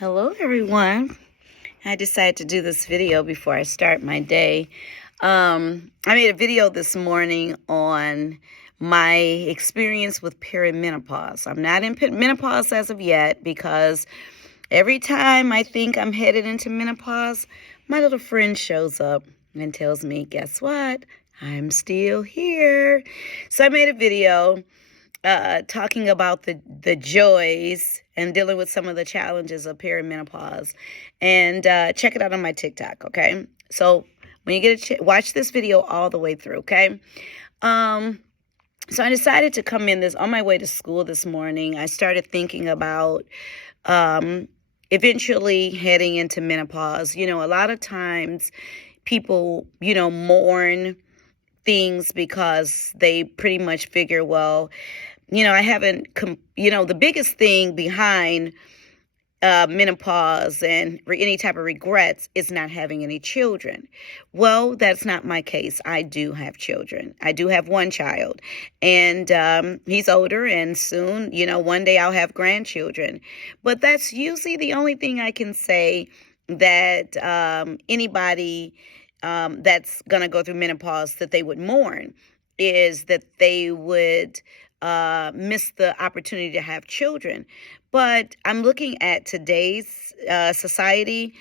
Hello everyone. I decided to do this video before I start my day. I made a video this morning on my experience with perimenopause. I'm not in menopause as of yet because every time I think I'm headed into menopause, my little friend shows up and tells me, guess what? I'm still here. So I made a video talking about the joys and dealing with some of the challenges of perimenopause. And check it out on my TikTok, okay? So when you get watch this video all the way through, okay? So I decided to come in on my way to school this morning. I started thinking about eventually heading into menopause. You know, a lot of times people, mourn things because they pretty much figure, well, I haven't, the biggest thing behind menopause and any type of regrets is not having any children. Well, that's not my case. I do have children. I do have one child, and he's older, and soon, one day I'll have grandchildren. But that's usually the only thing I can say that anybody that's going to go through menopause that they would mourn is that they would miss the opportunity to have children. But I'm looking at today's society.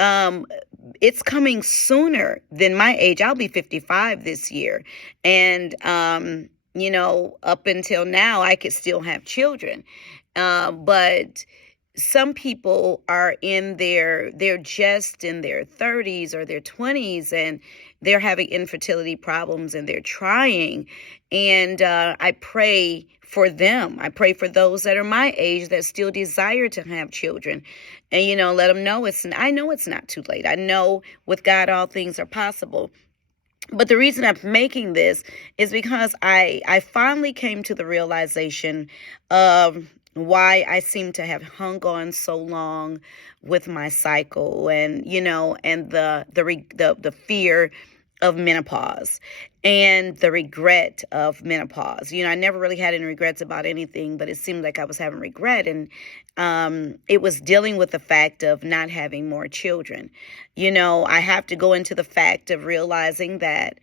It's coming sooner than my age. I'll be 55 this year. And, up until now, I could still have children. But some people are they're just in their 30s or their 20s, and they're having infertility problems, and they're trying. And I pray for them. I pray for those that are my age that still desire to have children. And, let them know I know it's not too late. I know with God all things are possible. But the reason I'm making this is because I finally came to the realization of why I seem to have hung on so long with my cycle, and and the fear of menopause and the regret of menopause. I never really had any regrets about anything, but it seemed like I was having regret, and it was dealing with the fact of not having more children. I have to go into the fact of realizing that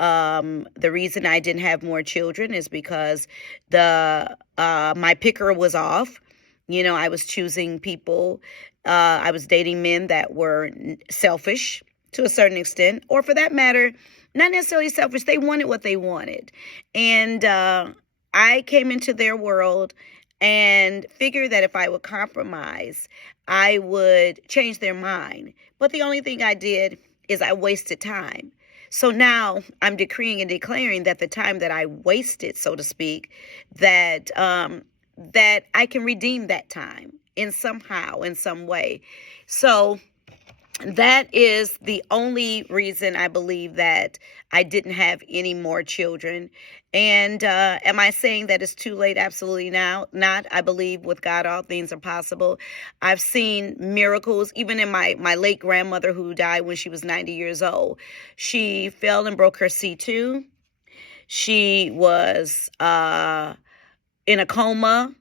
the reason I didn't have more children is because my picker was off. I was choosing people. I was dating men that were selfish to a certain extent, or for that matter, not necessarily selfish. They wanted what they wanted. And I came into their world and figured that if I would compromise, I would change their mind. But the only thing I did is I wasted time. So now I'm decreeing and declaring that the time that I wasted, so to speak, that that I can redeem that time in some way. So that is the only reason I believe that I didn't have any more children. And am I saying that it's too late? Absolutely not. I believe with God all things are possible. I've seen miracles, even in my late grandmother, who died when she was 90 years old. She fell and broke her C2. She was in a coma.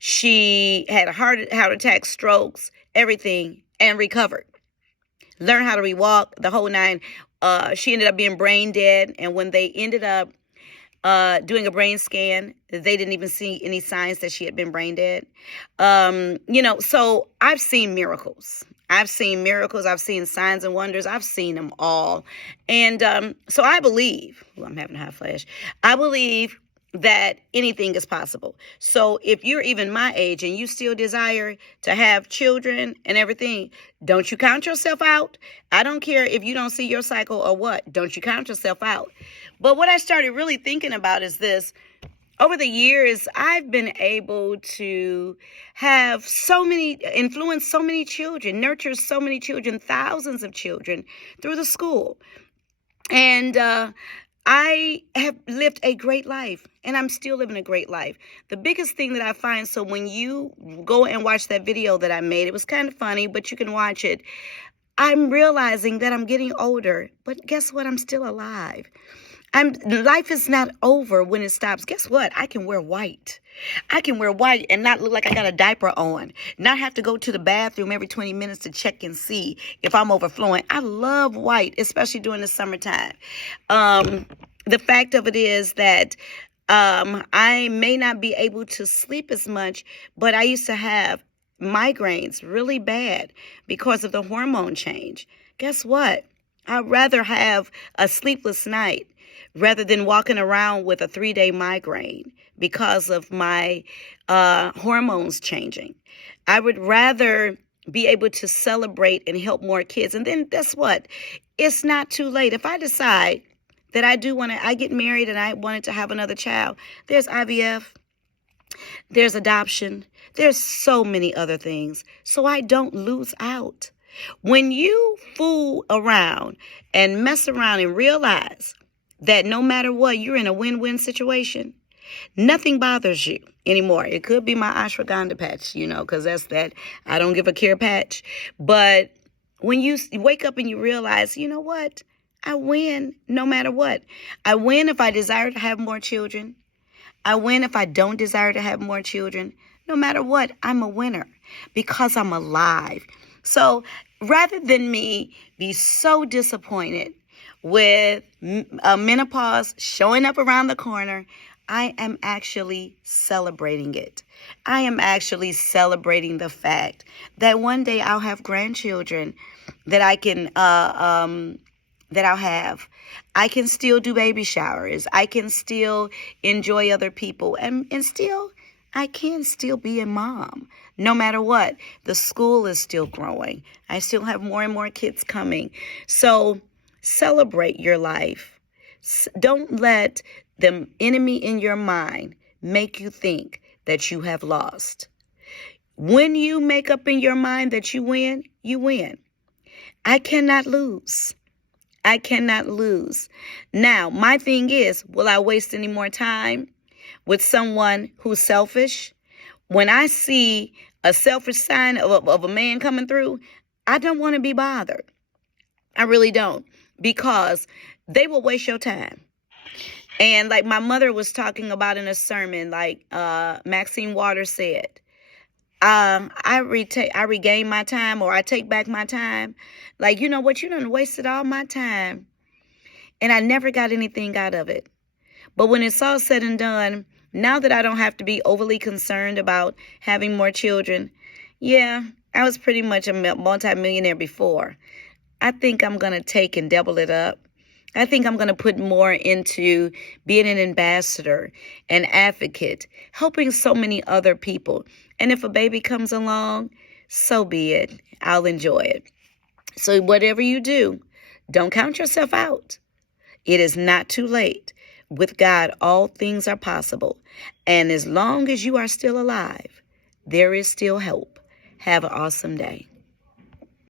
She had a heart attack, strokes, everything, and recovered. Learn how to rewalk, the whole nine. She ended up being brain dead. And when they ended up doing a brain scan, they didn't even see any signs that she had been brain dead. So I've seen miracles. I've seen signs and wonders. I've seen them all. And so I believe, I'm having a hot flash. I believe that anything is possible. So if you're even my age and you still desire to have children and everything, don't you count yourself out. I don't care if you don't see your cycle or what. Don't you count yourself out. But what I started really thinking about is this. Over the years, I've been able to influence so many children, nurture so many children, thousands of children through the school. And I have lived a great life, and I'm still living a great life. The biggest thing that I find, so when you go and watch that video that I made, it was kind of funny, but you can watch it. I'm realizing that I'm getting older, but guess what? I'm still alive. Life is not over when it stops. Guess what? I can wear white. I can wear white and not look like I got a diaper on. Not have to go to the bathroom every 20 minutes to check and see if I'm overflowing. I love white, especially during the summertime. The fact of it is that I may not be able to sleep as much, but I used to have migraines really bad because of the hormone change. Guess what? I'd rather have a sleepless night rather than walking around with a 3-day migraine because of my hormones changing. I would rather be able to celebrate and help more kids. And then guess what? It's not too late. If I decide that I get married and I wanted to have another child, there's IVF, there's adoption, there's so many other things. So I don't lose out. When you fool around and mess around and realize that no matter what, you're in a win-win situation, nothing bothers you anymore. It could be my ashwagandha patch, because that's that I don't give a care patch. But when you wake up and you realize, you know what? I win no matter what. I win if I desire to have more children. I win if I don't desire to have more children. No matter what, I'm a winner because I'm alive. So rather than me be so disappointed with menopause showing up around the corner, I am actually celebrating it. I am actually celebrating the fact that one day I'll have grandchildren that I can that I'll have. I can still do baby showers. I can still enjoy other people. And still, I can still be a mom. No matter what, the school is still growing. I still have more and more kids coming. So celebrate your life. Don't let the enemy in your mind make you think that you have lost. When you make up in your mind that you win, you win. I cannot lose. I cannot lose. Now, my thing is, will I waste any more time with someone who's selfish? When I see a selfish sign of a man coming through, I don't want to be bothered. I really don't, because they will waste your time. And like my mother was talking about in a sermon, like Maxine Waters said, I regain my time, or I take back my time. Like, you know what? You done wasted all my time and I never got anything out of it. But when it's all said and done, now that I don't have to be overly concerned about having more children, yeah, I was pretty much a multimillionaire before. I think I'm going to take and double it up. I think I'm going to put more into being an ambassador, an advocate, helping so many other people. And if a baby comes along, so be it. I'll enjoy it. So whatever you do, don't count yourself out. It is not too late. With God, all things are possible. And as long as you are still alive, there is still hope. Have an awesome day.